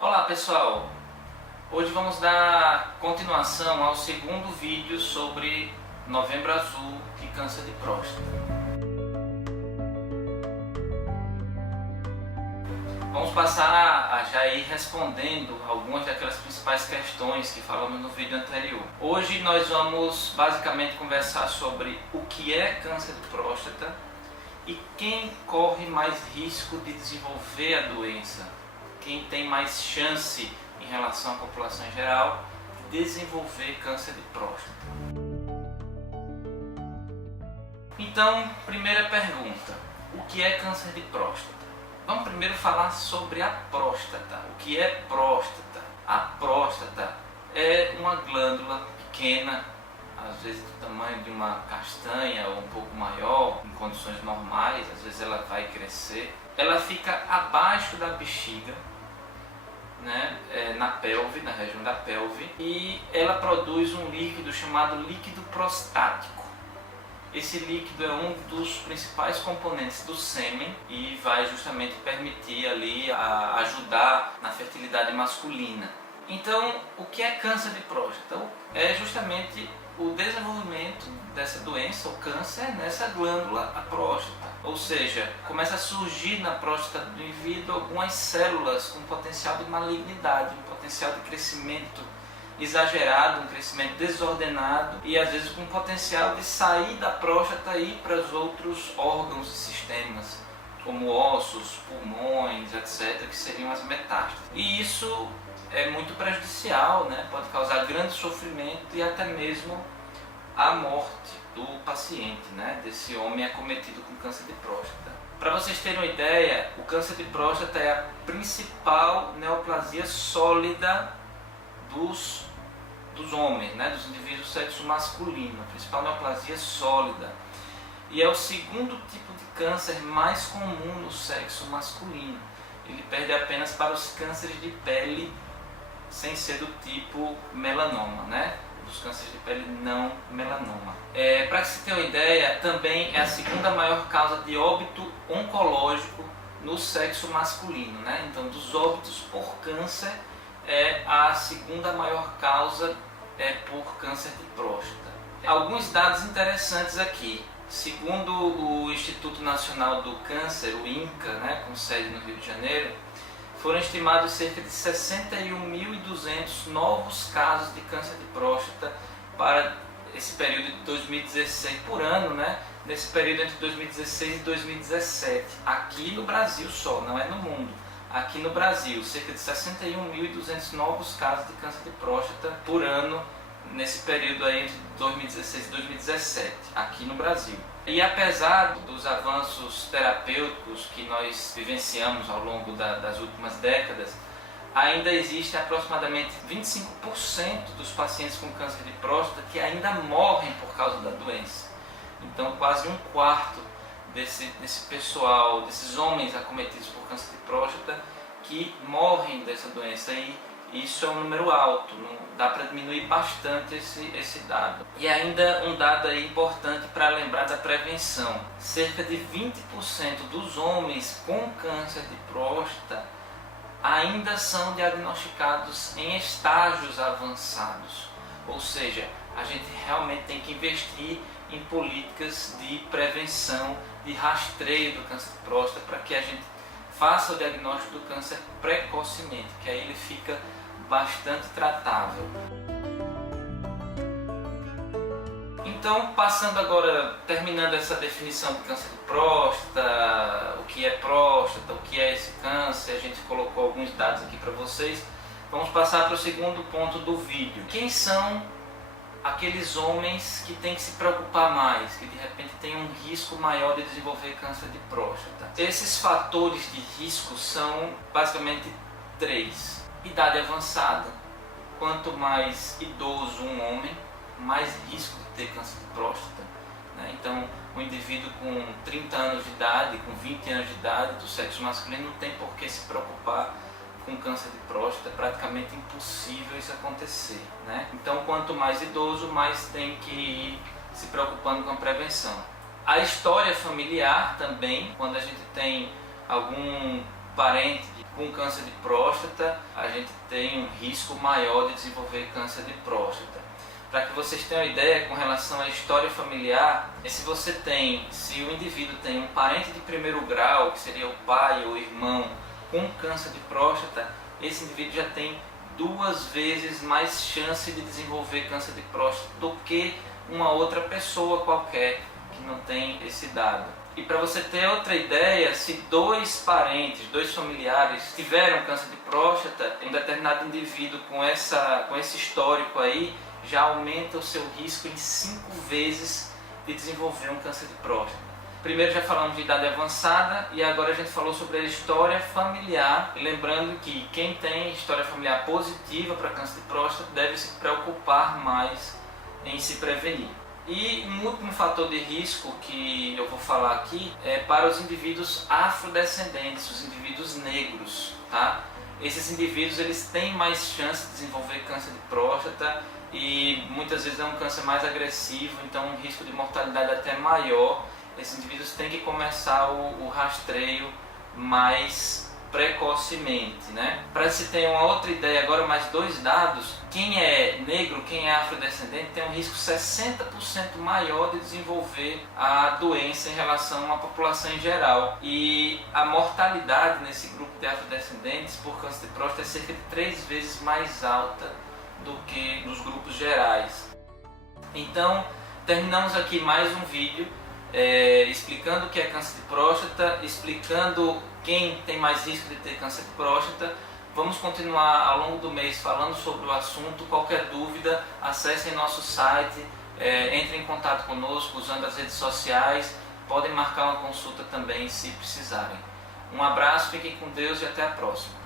Olá pessoal, hoje vamos dar continuação ao segundo vídeo sobre Novembro Azul e câncer de próstata. Vamos passar a já ir respondendo algumas daquelas principais questões que falamos no vídeo anterior. Hoje nós vamos basicamente conversar sobre o que é câncer de próstata e quem corre mais risco de desenvolver a doença, quem tem mais chance em relação à população em geral de desenvolver câncer de próstata. Então, primeira pergunta, o que é câncer de próstata? Vamos primeiro falar sobre a próstata. O que é próstata? A próstata é uma glândula pequena, às vezes do tamanho de uma castanha ou um pouco maior, em condições normais, às vezes ela vai crescer. Ela fica abaixo da bexiga, né, na pelve, na região da pelve, e ela produz um líquido chamado líquido prostático. Esse líquido é um dos principais componentes do sêmen e vai justamente permitir ali ajudar na fertilidade masculina. Então, o que é câncer de próstata? É justamente o desenvolvimento dessa doença, o câncer, nessa glândula, a próstata. Ou seja, começa a surgir na próstata do indivíduo algumas células com potencial de malignidade, um potencial de crescimento exagerado, um crescimento desordenado e às vezes com potencial de sair da próstata e ir para os outros órgãos e sistemas, como ossos, pulmões, etc., que seriam as metástases. E isso é muito prejudicial, né? Pode causar grande sofrimento e até mesmo a morte do paciente, né? Desse homem acometido com câncer de próstata. Para vocês terem uma ideia, o câncer de próstata é a principal neoplasia sólida dos homens, né? Dos indivíduos do sexo masculino, a principal neoplasia sólida. E é o segundo tipo de câncer mais comum no sexo masculino. Ele perde apenas para os cânceres de pele sem ser do tipo melanoma, né? Dos cânceres de pele não melanoma. Para que se tenha uma ideia, também é a segunda maior causa de óbito oncológico no sexo masculino, né? Então, dos óbitos por câncer, a segunda maior causa por câncer de próstata. Alguns dados interessantes aqui. Segundo o Instituto Nacional do Câncer, o INCA, né, com sede no Rio de Janeiro, foram estimados cerca de 61.200 novos casos de câncer de próstata para esse período de 2016 por ano, né? Nesse período entre 2016 e 2017, aqui no Brasil só, não é no mundo. Aqui no Brasil, cerca de 61.200 novos casos de câncer de próstata por ano nesse período aí entre 2016 e 2017, aqui no Brasil. E apesar dos avanços terapêuticos que nós vivenciamos ao longo das últimas décadas, ainda existe aproximadamente 25% dos pacientes com câncer de próstata que ainda morrem por causa da doença. Então quase um quarto desse pessoal, desses homens acometidos por câncer de próstata que morrem dessa doença, e isso é um número alto, não dá para diminuir bastante esse dado. E ainda um dado aí importante para lembrar da prevenção: cerca de 20% dos homens com câncer de próstata ainda são diagnosticados em estágios avançados, ou seja, a gente realmente tem que investir em políticas de prevenção, de rastreio do câncer de próstata, para que a gente faça o diagnóstico do câncer precocemente, que aí ele fica bastante tratável. Então, passando agora, terminando essa definição de câncer de próstata, o que é próstata, o que é esse câncer, a gente colocou alguns dados aqui para vocês. Vamos passar para o segundo ponto do vídeo. Quem são aqueles homens que têm que se preocupar mais, que de repente têm um risco maior de desenvolver câncer de próstata? Esses fatores de risco são basicamente três. Idade avançada: quanto mais idoso um homem, mais risco de ter câncer de próstata, né? Então, um indivíduo com 30 anos de idade, com 20 anos de idade, do sexo masculino, não tem por que se preocupar com câncer de próstata. É praticamente impossível isso acontecer, né? Então, quanto mais idoso, mais tem que ir se preocupando com a prevenção. A história familiar também, quando a gente tem algum parente com câncer de próstata, a gente tem um risco maior de desenvolver câncer de próstata. Para que vocês tenham uma ideia com relação à história familiar, se o indivíduo tem um parente de primeiro grau, que seria o pai ou o irmão, com câncer de próstata, esse indivíduo já tem 2 vezes mais chance de desenvolver câncer de próstata do que uma outra pessoa qualquer que não tem esse dado. E para você ter outra ideia, se 2 parentes, 2 familiares tiveram câncer de próstata, um determinado indivíduo com esse histórico aí já aumenta o seu risco em 5 vezes de desenvolver um câncer de próstata. Primeiro já falamos de idade avançada e agora a gente falou sobre a história familiar. Lembrando que quem tem história familiar positiva para câncer de próstata deve se preocupar mais em se prevenir. E um último fator de risco que eu vou falar aqui é para os indivíduos afrodescendentes, os indivíduos negros, tá? Esses indivíduos eles têm mais chance de desenvolver câncer de próstata e muitas vezes é um câncer mais agressivo, então um risco de mortalidade até maior. Esses indivíduos têm que começar o rastreio mais precocemente, né? Para se ter uma outra ideia agora, mais 2 dados, quem é negro, quem é afrodescendente tem um risco 60% maior de desenvolver a doença em relação à população em geral, e a mortalidade nesse grupo de afrodescendentes por câncer de próstata é cerca de 3 vezes mais alta do que nos grupos gerais. Então, terminamos aqui mais um vídeo explicando o que é câncer de próstata, explicando quem tem mais risco de ter câncer de próstata. Vamos continuar ao longo do mês falando sobre o assunto. Qualquer dúvida, acessem nosso site, entrem em contato conosco usando as redes sociais, podem marcar uma consulta também se precisarem. Um abraço, fiquem com Deus e até a próxima.